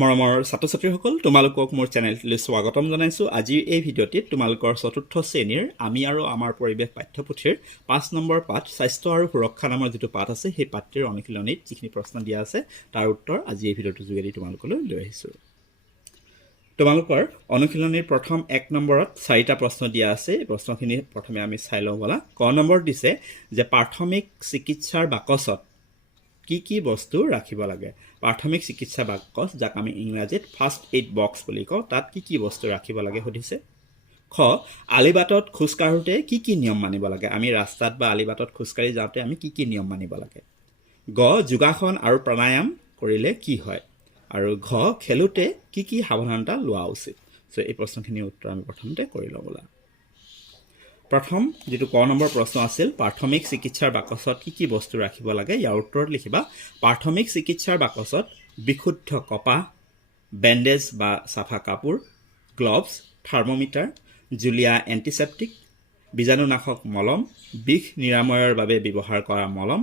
মৰমৰ ছাত্ৰ ছাত্ৰীসকল তোমালোকক মোৰ চেনেলটোলৈ স্বাগতম জনাইছোঁ। আজিৰ এই ভিডিঅ'টিত তোমালোকৰ চতুৰ্থ শ্ৰেণীৰ আমি আৰু আমাৰ পৰিৱেশ পাঠ্যপুথিৰ ৫ নম্বৰ পাঠ স্বাস্থ্য আৰু সুৰক্ষা নামৰ যিটো পাঠ আছে সেই পাঠটিৰ অনুশীলনীত যিখিনি প্ৰশ্ন দিয়া আছে তাৰ উত্তৰ আজি এই ভিডিঅ'টোৰ যোগেদি তোমালোকলৈ লৈ আহিছোঁ। তোমালোকৰ অনুশীলনীৰ প্ৰথম ১ নম্বৰত ৪টা প্ৰশ্ন দিয়া আছে। এই প্ৰশ্নখিনি প্ৰথমে আমি চাই লওঁ ব'লা। ক নম্বৰ দিছে যে প্ৰাথমিক চিকিৎসাৰ বাকচত কি কি বস্তু ৰাখিব লাগে। প্ৰাথমিক চিকিৎসা বাকচ যাক আমি ইংৰাজীত ফাৰ্ষ্ট এইড বক্স বুলি কওঁ, তাত কি কি বস্তু ৰাখিব লাগে সুধিছে। খ আলিবাটত খোজকাঢ়োঁতে কি কি নিয়ম মানিব লাগে। আমি ৰাস্তাত বা আলিবাটত খোজকাঢ়ি যাওঁতে আমি কি কি নিয়ম মানিব লাগে। গ যোগাসন আৰু প্ৰাণায়াম কৰিলে কি হয়। আৰু ঘ খেলোঁতে কি কি সাৱধানতা লোৱা উচিত। চ' এই প্ৰশ্নখিনিৰ উত্তৰ আমি প্ৰথমতে কৰি ল'ব লাগে। প্ৰথম যিটো ক নম্বৰ প্ৰশ্ন আছিল প্ৰাথমিক চিকিৎসাৰ বাকচত কি কি বস্তু ৰাখিব লাগে, ইয়াৰ উত্তৰত লিখিবা প্ৰাথমিক চিকিৎসাৰ বাকচত বিশুদ্ধ কপাহ, বেণ্ডেজ বা চাফা কাপোৰ, গ্লভছ, থাৰ্মোমিটাৰ, জুলীয়া এণ্টিছেপ্টিক, বীজাণুনাশক মলম, বিষ নিৰাময়ৰ বাবে ব্যৱহাৰ কৰা মলম,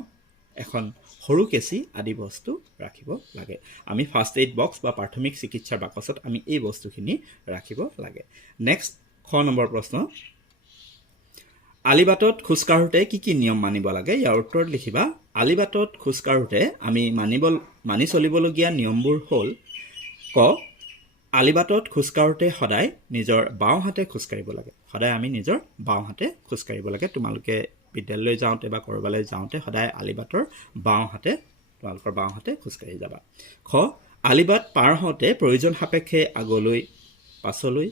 এখন সৰু কেঁচি আদি বস্তু ৰাখিব লাগে। আমি ফাৰ্ষ্ট এইড বক্স বা প্ৰাথমিক চিকিৎসাৰ বাকচত আমি এই বস্তুখিনি ৰাখিব লাগে। নেক্সট খ নম্বৰ প্ৰশ্ন আলিবাটত খোজকাঢ়োঁতে কি কি নিয়ম মানিব লাগে, ইয়াৰ উত্তৰত লিখিবা আলিবাটত খোজকাঢ়োঁতে আমি মানি চলিবলগীয়া নিয়মবোৰ হ'ল ক আলিবাটত খোজকাঢ়োঁতে সদায় নিজৰ বাওঁ হাতে খোজকাঢ়িব লাগে। সদায় আমি নিজৰ বাওঁ হাতে খোজকাঢ়িব লাগে। তোমালোকে বিদ্যালয়লৈ যাওঁতে বা ক'ৰবালৈ যাওঁতে সদায় আলিবাটৰ তোমালোকৰ বাওঁ হাতে খোজকাঢ়ি যাবা। খ আলিবাট পাৰ হওঁতে প্ৰয়োজন সাপেক্ষে আগলৈ পাছলৈ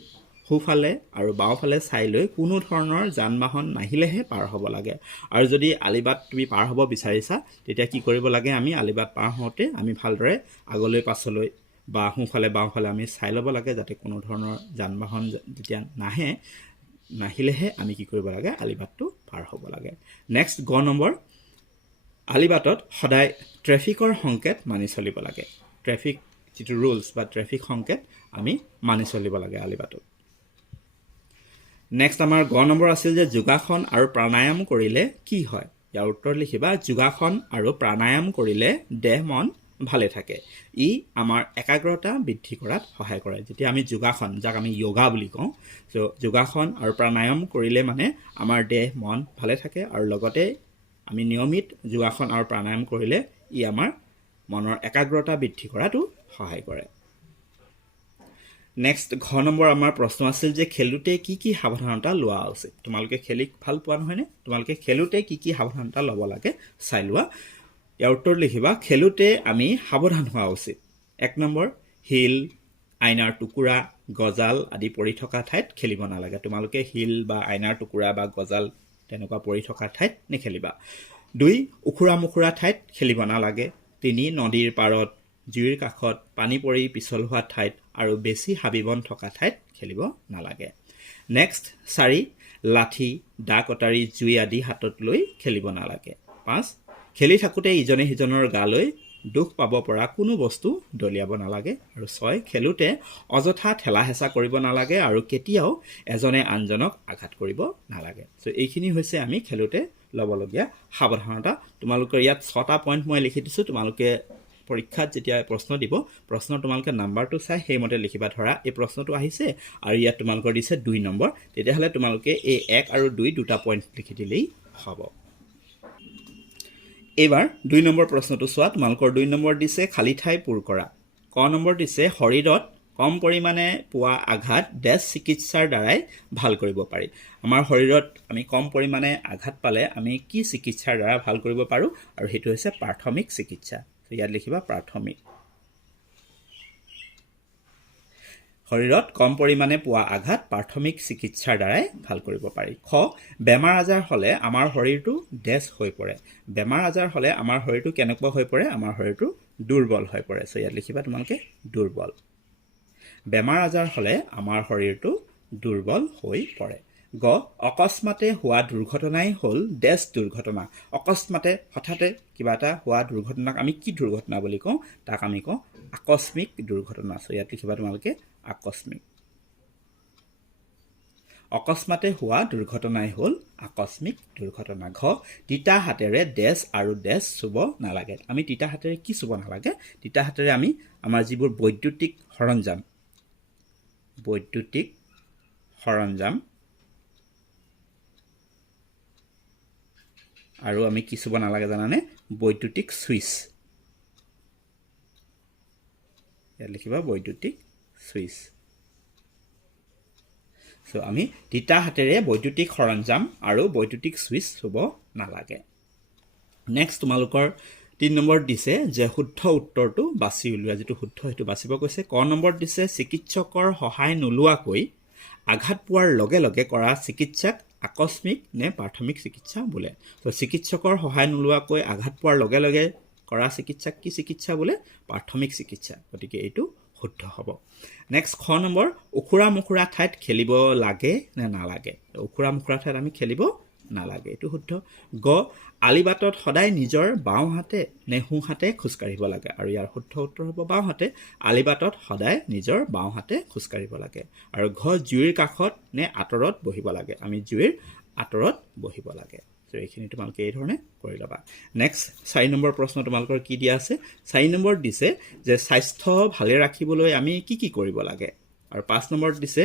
সোঁফালে আৰু বাওঁফালে চাই লৈ কোনো ধৰণৰ যান বাহন নাহিলেহে পাৰ হ'ব লাগে। আৰু যদি আলিবাট তুমি পাৰ হ'ব বিচাৰিছা তেতিয়া কি কৰিব লাগে, আমি আলিবাট পাৰ হওঁতে আমি ভালদৰে আগলৈ পাছলৈ বা সোঁফালে বাওঁফালে আমি চাই ল'ব লাগে, যাতে কোনো ধৰণৰ যান বাহন যেতিয়া নাহিলেহে আমি কি কৰিব লাগে, আলিবাটটো পাৰ হ'ব লাগে। নেক্সট গ নম্বৰ আলিবাটত সদায় ট্ৰেফিকৰ সংকেত মানি চলিব লাগে। ট্ৰেফিক যিটো ৰুলছ বা ট্ৰেফিক সংকেত আমি মানি চলিব লাগে আলিবাটত। নেক্সট আমাৰ গ নম্বৰ আছিল যে যোগাসন আৰু প্ৰাণায়াম কৰিলে কি হয়। ইয়াৰ উত্তৰ লিখিবা যোগাসন আৰু প্ৰাণায়াম কৰিলে দেহ মন ভালে থাকে। ই আমাৰ একাগ্ৰতা বৃদ্ধি কৰাত সহায় কৰে। যেতিয়া আমি যোগাসন যাক আমি য়োগা বুলি কওঁ, চ' যোগাসন আৰু প্ৰাণায়াম কৰিলে মানে আমাৰ দেহ মন ভালে থাকে আৰু লগতে আমি নিয়মিত যোগাসন আৰু প্ৰাণায়াম কৰিলে ই আমাৰ মনৰ একাগ্ৰতা বৃদ্ধি কৰাতো সহায় কৰে। নেক্সট ঘ নম্বৰ আমাৰ প্ৰশ্ন আছিল যে খেলোঁতে কি কি সাৱধানতা লোৱা উচিত। তোমালোকে খেলি ভাল পোৱা নহয়নে? তোমালোকে খেলোঁতে কি কি সাৱধানতা ল'ব লাগে চাই লোৱা। ইয়াৰ উত্তৰ লিখিবা খেলোঁতে আমি সাৱধান হোৱা উচিত। ১ নম্বৰ শিল, আইনাৰ টুকুৰা, গজাল আদি পৰি থকা ঠাইত খেলিব নালাগে। তোমালোকে শিল বা আইনাৰ টুকুৰা বা গজাল তেনেকুৱা পৰি থকা ঠাইত নেখেলিবা। ২ উখুৰা মুখুৰা ঠাইত খেলিব নালাগে। ৩ নদীৰ পাৰত, জুইৰ কাষত, পানী পৰি পিছল হোৱা ঠাইত আৰু বেছি হাবি বন থকা ঠাইত খেলিব নালাগে। নেক্সট ৪ লাঠি, দা কটাৰী, জুই আদি হাতত লৈ খেলিব নালাগে। ৫ খেলি থাকোঁতে ইজনে সিজনৰ গালৈ দুখ পাব পৰা কোনো বস্তু দলিয়াব নালাগে। আৰু ৬ খেলোঁতে অযথা ঠেলা হেঁচা কৰিব নালাগে আৰু কেতিয়াও এজনে আনজনক আঘাত কৰিব নালাগে। চ' এইখিনি হৈছে আমি খেলোঁতে ল'বলগীয়া সাৱধানতা। তোমালোকৰ ইয়াত ৬টা পইণ্ট মই লিখি দিছোঁ। তোমালোকে পৰীক্ষাত যেতিয়া প্ৰশ্ন দিব, প্ৰশ্নৰ তোমালোকে নাম্বাৰটো চাই সেইমতে লিখিবা। ধৰা এই প্ৰশ্নটো আহিছে আৰু ইয়াত তোমালোকৰ দিছে ২ নম্বৰ, তেতিয়াহ'লে তোমালোকে এই ১ আৰু ২ দুটা পইণ্ট লিখি দিলেই হ'ব। এইবাৰ ২ নম্বৰ প্ৰশ্নটো চোৱা। তোমালোকৰ ২ নম্বৰ দিছে খালী ঠাই পূৰ কৰা। ক নম্বৰ দিছে শৰীৰত কম পৰিমাণে পোৱা আঘাত ডেছ চিকিৎসাৰ দ্বাৰাই ভাল কৰিব পাৰি। আমাৰ শৰীৰত আমি কম পৰিমাণে আঘাত পালে আমি কি চিকিৎসাৰ দ্বাৰা ভাল কৰিব পাৰোঁ, আৰু সেইটো হৈছে প্ৰাথমিক চিকিৎসা। ইয়াত লিখিবা প্ৰাথমিক। শৰীৰত কম পৰিমাণে পোৱা আঘাত প্ৰাথমিক চিকিৎসাৰ দ্বাৰাই ভাল কৰিব পাৰি। খ বেমাৰ আজাৰ হ'লে আমাৰ শৰীৰটো ডেছ হৈ পৰে। বেমাৰ আজাৰ হ'লে আমাৰ শৰীৰটো কেনেকুৱা হৈ পৰে, আমাৰ শৰীৰটো দুৰ্বল হৈ পৰে। চ' ইয়াত লিখিবা তোমালোকে দুৰ্বল। বেমাৰ আজাৰ হ'লে আমাৰ শৰীৰটো দুৰ্বল হৈ পৰে। গ অকস্মাতে হোৱা দুৰ্ঘটনাই হ'ল ডেছ দুৰ্ঘটনা। অকস্মাতে হঠাতে কিবা এটা হোৱা দুৰ্ঘটনাক আমি কি দুৰ্ঘটনা বুলি কওঁ, তাক আমি কওঁ আকস্মিক দুৰ্ঘটনা। চ' ইয়াত লিখিবা তোমালোকে আকস্মিক। অকস্মাতে হোৱা দুৰ্ঘটনাই হ'ল আকস্মিক দুৰ্ঘটনা। ঘ তিতা হাতেৰে ডেছ আৰু ডেছ চুব নালাগে। আমি তিতা হাতেৰে কি চুব নালাগে? তিতা হাতেৰে আমি আমাৰ যিবোৰ বৈদ্যুতিক সৰঞ্জাম আৰু আমি কি চুব নালাগে জানানে? বৈদ্যুতিক সুইচ। ইয়াত লিখিবা বৈদ্যুতিক সুইচ। সো আমি তিতা হাতেৰে বৈদ্যুতিক সৰঞ্জাম আৰু বৈদ্যুতিক সুইচ চুব নালাগে। নেক্সট তোমালোকৰ 3 নম্বৰত দিছে যে শুদ্ধ উত্তৰটো বাছি উলিওৱা। যিটো শুদ্ধ সেইটো বাছিব কৈছে। ক নম্বৰত দিছে চিকিৎসকৰ সহায় নোলোৱাকৈ আঘাত পোৱাৰ লগে লগে কৰা চিকিৎসাক আকস্মিক নে প্ৰাথমিক চিকিৎসা বোলে। তো চিকিৎসকৰ সহায় নোলোৱাকৈ আঘাত পোৱাৰ লগে লগে কৰা চিকিৎসাক কি চিকিৎসা বোলে? প্ৰাথমিক চিকিৎসা। গতিকে এইটো শুদ্ধ হ'ব। নেক্সট খ নম্বৰ উখুৰা মুখুৰা ঠাইত খেলিব লাগে নে নালাগে? উখুৰা মুখুৰা ঠাইত আমি খেলিব নালাগে। এইটো শুদ্ধ। গ আলিবাটত সদায় নিজৰ বাওঁ হাতে নে সোঁ হাতে খোজকাঢ়িব লাগে? আৰু ইয়াৰ শুদ্ধ উত্তৰ হ'ব বাওঁ হাতে। আলিবাটত সদায় নিজৰ বাওঁ হাতে খোজকাঢ়িব লাগে। আৰু ঘ জুইৰ কাষত নে আঁতৰত বহিব লাগে? আমি জুইৰ আঁতৰত বহিব লাগে। তো এইখিনি তোমালোকে এই ধৰণে কৰি ল'বা। নেক্সট 4 নম্বৰ প্ৰশ্ন তোমালোকৰ কি দিয়া আছে? 4 নম্বৰত দিছে যে স্বাস্থ্য ভালে ৰাখিবলৈ আমি কি কৰিব লাগে? আৰু 5 নম্বৰত দিছে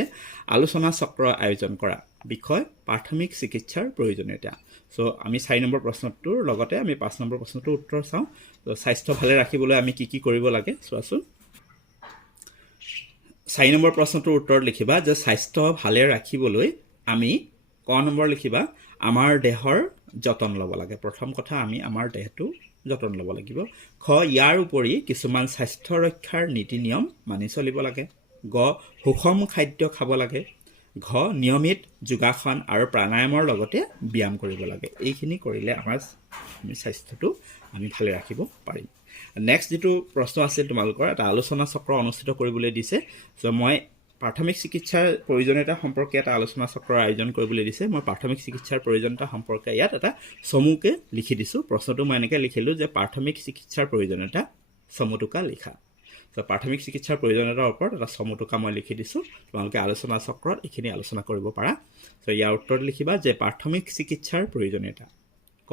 আলোচনা চক্ৰ আয়োজন কৰা। বিষয় প্ৰাথমিক চিকিৎসাৰ প্ৰয়োজনীয়তা। সো আমি 4 নম্বৰ প্ৰশ্নটোৰ লগতে আমি 5 নম্বৰ প্ৰশ্নটোৰ উত্তৰ চাওঁ। তো স্বাস্থ্য ভালে ৰাখিবলৈ আমি কি কৰিব লাগে চোৱাচোন। 4 নম্বৰ প্ৰশ্নটোৰ উত্তৰত লিখিবা যে স্বাস্থ্য ভালে ৰাখিবলৈ আমি ক নম্বৰ লিখিবা আমাৰ দেহৰ যতন ল'ব লাগে। প্ৰথম কথা আমি আমাৰ দেহটো যতন ল'ব লাগিব। খ ইয়াৰ উপৰি কিছুমান স্বাস্থ্য ৰক্ষাৰ নীতি নিয়ম মানি চলিব লাগে। গ সুষম খাদ্য খাব লাগে। ঘ নিয়মিত যোগাসন আৰু প্ৰাণায়ামৰ লগতে ব্যায়াম কৰিব লাগে। এইখিনি কৰিলে আমাৰ স্বাস্থ্যটো আমি ভালে ৰাখিব পাৰিম। নেক্সট যিটো প্ৰশ্ন আছে তোমালোকৰ এটা আলোচনা চক্ৰ অনুষ্ঠিত কৰিবলৈ দিছে। চ' মই প্ৰাথমিক চিকিৎসাৰ প্ৰয়োজনীয়তা সম্পৰ্কে এটা আলোচনা চক্ৰৰ আয়োজন কৰিবলৈ দিছে। মই প্ৰাথমিক চিকিৎসাৰ প্ৰয়োজনীয়তা সম্পৰ্কে ইয়াত এটা চমুকৈ লিখি দিছোঁ। প্ৰশ্নটো মই এনেকৈ লিখিলোঁ যে প্ৰাথমিক চিকিৎসাৰ প্ৰয়োজনীয়তা চমুটোকা লিখা। তো প্ৰাথমিক চিকিৎসাৰ প্ৰয়োজনীয়তাৰ ওপৰত এটা চমুটোকা মই লিখি দিছোঁ। তোমালোকে আলোচনা চক্ৰত এইখিনি আলোচনা কৰিব পাৰা। তো ইয়াৰ উত্তৰত লিখিবা যে প্ৰাথমিক চিকিৎসাৰ প্ৰয়োজনীয়তা। ক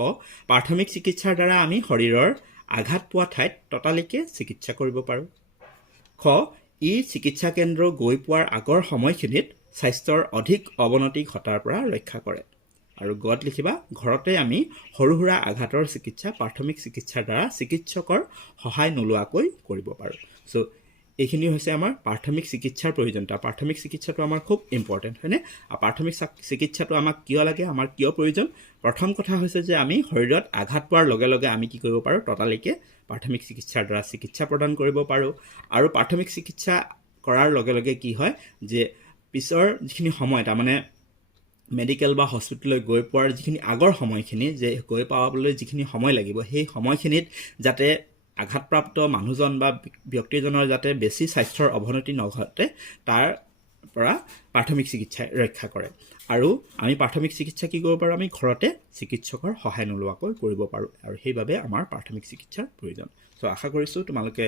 প্ৰাথমিক চিকিৎসাৰ দ্বাৰা আমি শৰীৰৰ আঘাত পোৱা ঠাইত ততালিকে চিকিৎসা কৰিব পাৰোঁ। খ ই চিকিৎসা কেন্দ্ৰ গৈ পোৱাৰ আগৰ সময়খিনিত স্বাস্থ্যৰ অধিক অৱনতি ঘটাৰ পৰা ৰক্ষা কৰে। আৰু গত লিখিবা ঘৰতে আমি সৰু সুৰা আঘাতৰ চিকিৎসা প্ৰাথমিক চিকিৎসাৰ দ্বাৰা চিকিৎসকৰ সহায় নোলোৱাকৈ কৰিব পাৰোঁ। চ' এইখিনি হৈছে আমাৰ প্ৰাথমিক চিকিৎসাৰ প্ৰয়োজনীয়তা। প্ৰাথমিক চিকিৎসাটো আমাৰ খুব ইম্পৰ্টেণ্ট হয়নে? আৰু প্ৰাথমিক চিকিৎসাটো আমাক কিয় লাগে, আমাৰ কিয় প্ৰয়োজন? প্ৰথম কথা হৈছে যে আমি শৰীৰত আঘাত পোৱাৰ লগে লগে আমি কি কৰিব পাৰোঁ? ততালিকে প্ৰাথমিক চিকিৎসাৰ দ্বাৰা চিকিৎসা প্ৰদান কৰিব পাৰোঁ। আৰু প্ৰাথমিক চিকিৎসা কৰাৰ লগে লগে কি হয় যে পিছৰ যিখিনি সময় তাৰমানে মেডিকেল বা হস্পিটেললৈ গৈ পোৱাৰ যিখিনি আগৰ সময়খিনি যে গৈ পাবলৈ যিখিনি সময় লাগিব, সেই সময়খিনিত যাতে আঘাতপ্ৰাপ্ত মানুহজন বা ব্যক্তিজনৰ যাতে বেছি স্বাস্থ্যৰ অৱনতি নঘটে তাৰ পৰা প্ৰাথমিক চিকিৎসাই ৰক্ষা কৰে। আৰু আমি প্ৰাথমিক চিকিৎসা কি কৰিব পাৰোঁ? আমি ঘৰতে চিকিৎসকৰ সহায় নোলোৱাকৈ কৰিব পাৰোঁ। আৰু সেইবাবে আমাৰ প্ৰাথমিক চিকিৎসাৰ প্ৰয়োজন। চ' আশা কৰিছোঁ তোমালোকে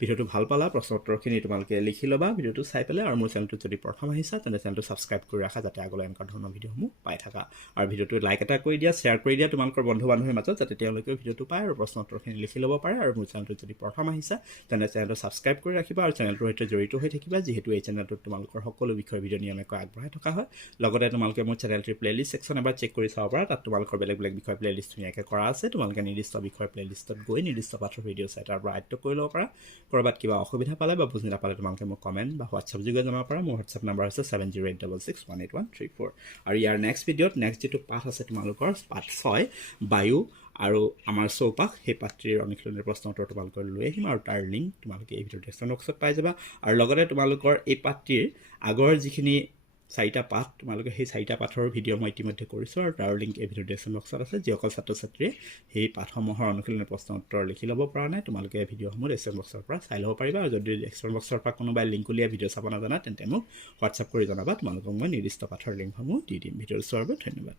ভিডিঅ'টো ভাল পালা। প্ৰশ্ন উত্তৰখিনি তোমালোকে লিখি ল'বা ভিডিঅ'টো চাই পেলাই। আৰু মোৰ চেনেলটোত যদি প্ৰথম আহিছা তেন্তে চেনেলটো ছাবস্ক্ৰাইব কৰি ৰাখা যাতে আগলৈ এনেকুৱা ধৰণৰ ভিডিঅ'সমূহ পাই থাকা। আৰু ভিডিঅ'টো লাইক এটা কৰি দিয়া, শ্বেয়াৰ কৰি দিয়া তোমালোকৰ বন্ধু বান্ধৱীৰ মাজত যাতে তেওঁলোকেও ভিডিঅ'টো পায় আৰু প্ৰশ্ন উত্তৰখিনি লিখি ল'ব পাৰে। আৰু মোৰ চেনেলটোত যদি প্ৰথম আহিছা তেন্তে চেনেলটো ছাবস্ক্ৰাইব কৰি ৰাখিবা আৰু চেনেলটোৰ সৈতে জড়িত হৈ থাকিবা, যিহেতু এই চেনেলটোত তোমালোকৰ সকলো বিষয়ৰ ভিডিঅ' নিয়মীয়াকৈ আগবঢ়াই থকা হয়। লগতে তোমালোকে মোৰ চেনেলটোৰ প্লেলিষ্ট ছেকশ্যন এবাৰ চেক কৰি চাব পাৰা। তাত তোমালোকৰ বেলেগ বেলেগ বিষয়ৰ প্লেলিষ্ট ধুনীয়াকৈ কৰা আছে। তোমালোকে নিৰ্দিষ্ট বিষয়ৰ প্লেলিষ্টত গৈ নিৰ্দিষ্ট পাঠৰ ভিডিঅ' চাই তাৰ পৰা আয়ত্ব কৰি ল'ব পাৰা। ক'ৰবাত কিবা অসুবিধা পালে বা বুজি নাপালে তোমালোকে মোক কমেণ্ট বা হোৱাটছআপ যোগে জনাব পাৰা। মোৰ হোৱাটছআপ নম্বৰ হৈছে 7086618134। আৰু ইয়াৰ নেক্সট ভিডিঅ'ত নেক্সট যিটো পাঠ আছে তোমালোকৰ পাঠ 6 বায়ু আৰু আমাৰ চৌপাশ, সেই পাঠটিৰ অনুশীলনৰ প্ৰশ্ন উত্তৰ তোমালোকৰ লৈ আহিম। আৰু তাৰ লিংক তোমালোকে এই ভিডিঅ'ৰ ডেছক্ৰিপশ্যন বক্সত পাই যাবা। আৰু লগতে তোমালোকৰ এই পাঠটিৰ আগৰ যিখিনি 4টা পাঠ তোমালোকে সেই 4টা পাঠৰ ভিডিঅ' মই ইতিমধ্যে কৰিছোঁ আৰু তাৰ লিংক এই ভিডিঅ'ৰ ডেছক্ৰিপশ্যন বক্সত আছে। যিসকল ছাত্ৰ ছাত্ৰীয়ে সেই পাঠসমূহৰ অনুশীলনৰ প্ৰশ্ন উত্তৰ লিখি ল'ব পৰা নাই তোমালোকে এই ভিডিঅ'সমূহ ডেছক্ৰিপশ্যন বক্সৰ পৰা চাই ল'ব পাৰিবা। আৰু যদি ডেছক্ৰিপশ্যন বক্সৰ পৰা কোনোবাই লিংক উলিয়াই ভিডিঅ' চাব নাজানা তেন্তে মোক হোৱাটছআপ কৰি জনাবা। তোমালোকক মই নিৰ্দিষ্ট পাঠৰ লিংকসমূহ দি দিম। ভিডিঅ'টো চোৱাৰ বাবে ধন্যবাদ।